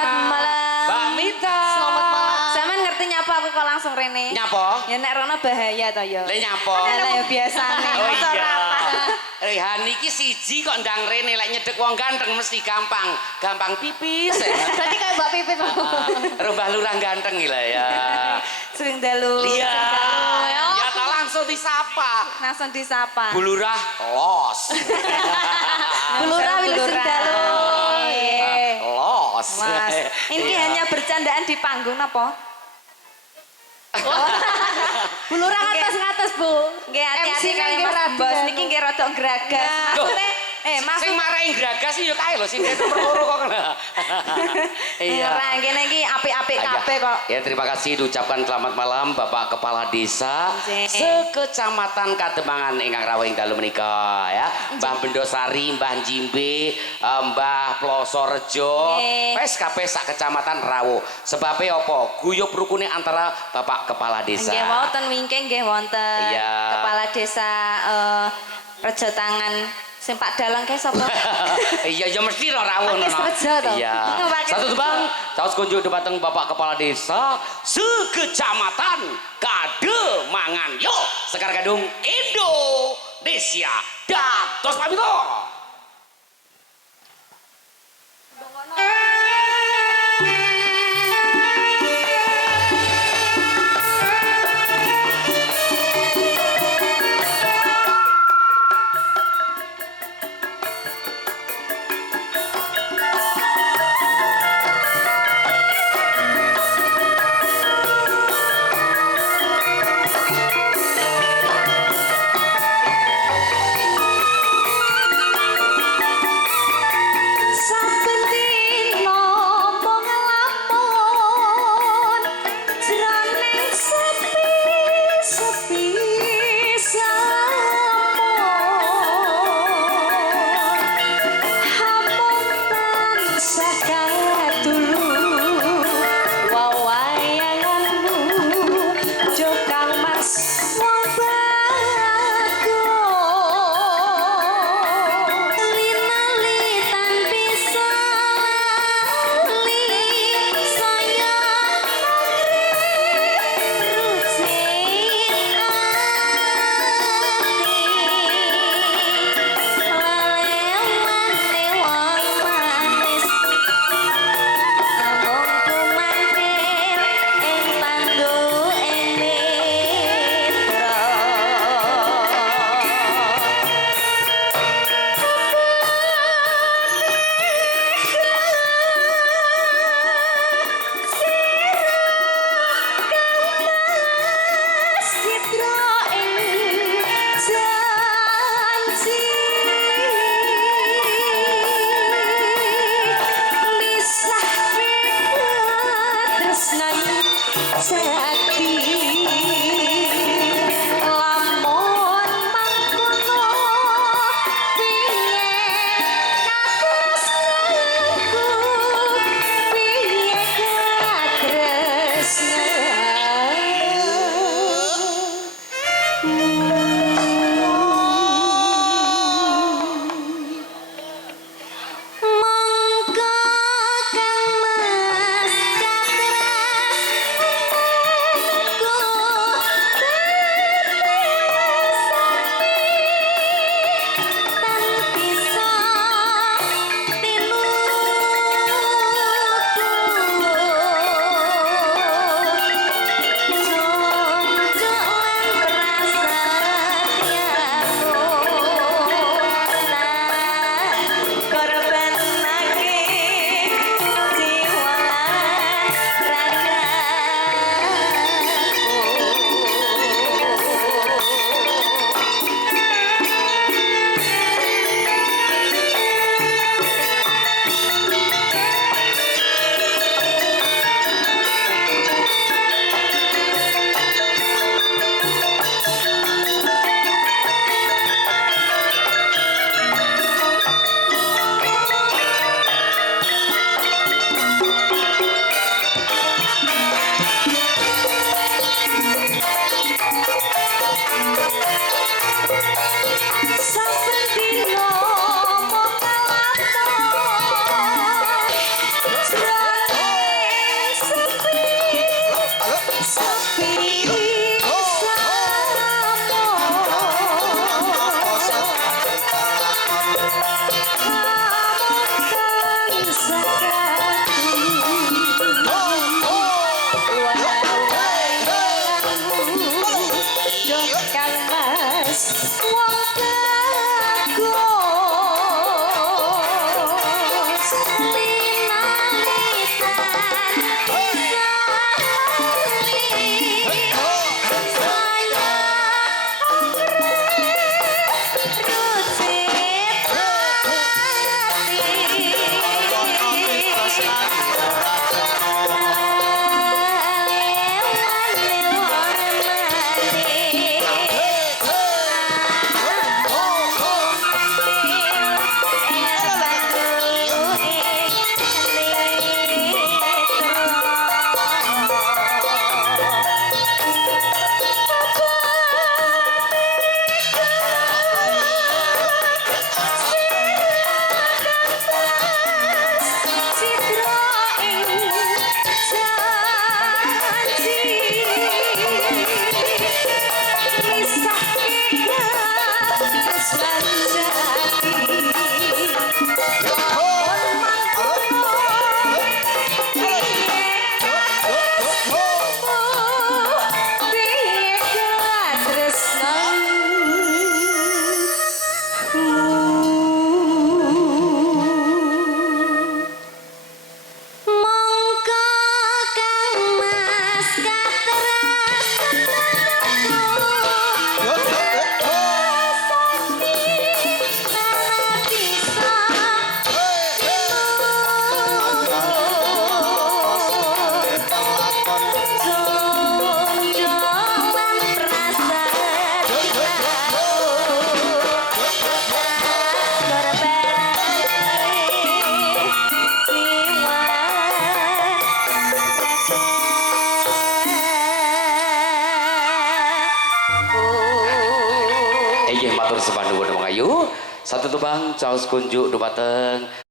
Selamat malam. Mbak Mita. Selamat malam. Sampean ngerti nyapa aku kok langsung rene? Nyapa? Ya nek rono bahaya to ya. Lah nyapa? Lah ya biasane. Oh Masa iya. ora apa. Rehan iki siji kok ndang rene lek nyedek wong ganteng mesti gampang. Gampang pipis. Berarti kayak Mbak Pipit. Rembah lurah ganteng iki lah ya. Sering dalu. Iya. Ya. Ya ta langsung disapa. Langsung disapa. Bu Lurah los. Bu Lurah sering dalu. Los. Mas, ini Iya. hanya bercandaan di panggung apa? Bu Lurah ngatas-ngatas, Bu. Nggih hati-hati MC-nya kali nggih Mas rapi Bos ya, niki Bu. nggih rada gragas. Loh, Maksudnya Sing maksud marahin gragas sih yo kae lho sing nomor loro kok. ora kene iki apik-apik kabeh kok. Ya terima kasih diucapkan selamat malam Bapak Kepala Desa Nggih. Sekecamatan Kademangan ingkang rawuh ing dalu menika ya. Mbah Bendosari, Mbah Jimbe, Mbah Plosorejo, Nggih. wis kabeh sak kecamatan rawuh. Sebabe apa? Guyub rukune antara Bapak Kepala Desa. Nggih wonten wingking nggih wonten. Iya. Kepala Desa Rejo Tangan sing Pak Dalang kae sapa? Iya ya mesti ora rawuh Pakai Rejo to. Iya. Pakai Satu Rejo. tebang, saus kunjuk dumateng Bapak Kepala Desa Sekecamatan Kademangan. Yo, Sekar Gadung Indonesia. Dados pamito. Saben dina mung ngelamun jroning sepi samun hamung tansah katulu wawayanganmu jo kang mas wong bagus linalitan bisa lali saya rucin ati lelewane wong manis amungku mantil ing pandu ing netra Sakti lamun mangkono piye katresnaku piye katresnaku mangka kang mas katresnaku Matur sembah nuwun Wong Ayu. Satu tebang caos kunjuk dumateng